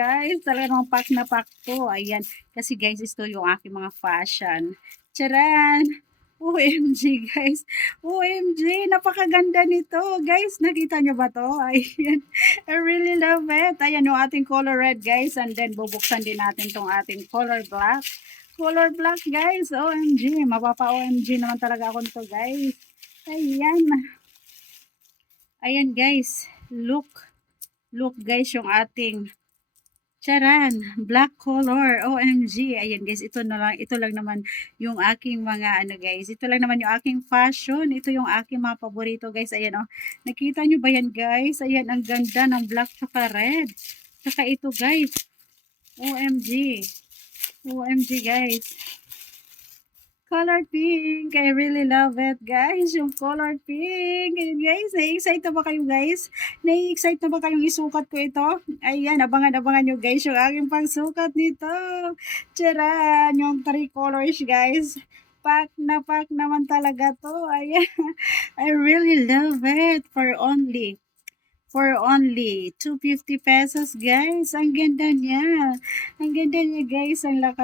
Guys, talaga namang pack na pack to. Ayan. Kasi guys, ito yung aking mga fashion. Charan! OMG guys. OMG, napakaganda nito. Guys, nakita nyo ba to? Ayan. I really love it. Ayan yung ating color red guys. And then bubuksan din natin tong ating color black. Color black guys. OMG. Mapapa-OMG naman talaga ako nito guys. Ayan. Ayan guys. Look. Look guys yung ating charan, black color. OMG. Ayan guys, ito lang naman yung aking mga ano guys. Ito lang naman yung aking fashion. Ito yung aking mga paborito guys. Ayan oh. Nakita nyo ba yan guys? Ayan, ang ganda ng black tsaka red. Tsaka ito guys. OMG. OMG guys. Color pink. I really love it, guys. Yung color pink. Ayan, guys. Na-excite na ba kayo, guys? Na-excite na ba kayong isukat ko ito? Ayan, abangan-abangan nyo, guys, yung aking pagsukat nito. Tcharan! Yung 3 colors, guys. Pack naman talaga to. Ayan. I really love it for only 250 pesos, guys. Ang ganda niya. Ang ganda niya, guys. Ang lakas.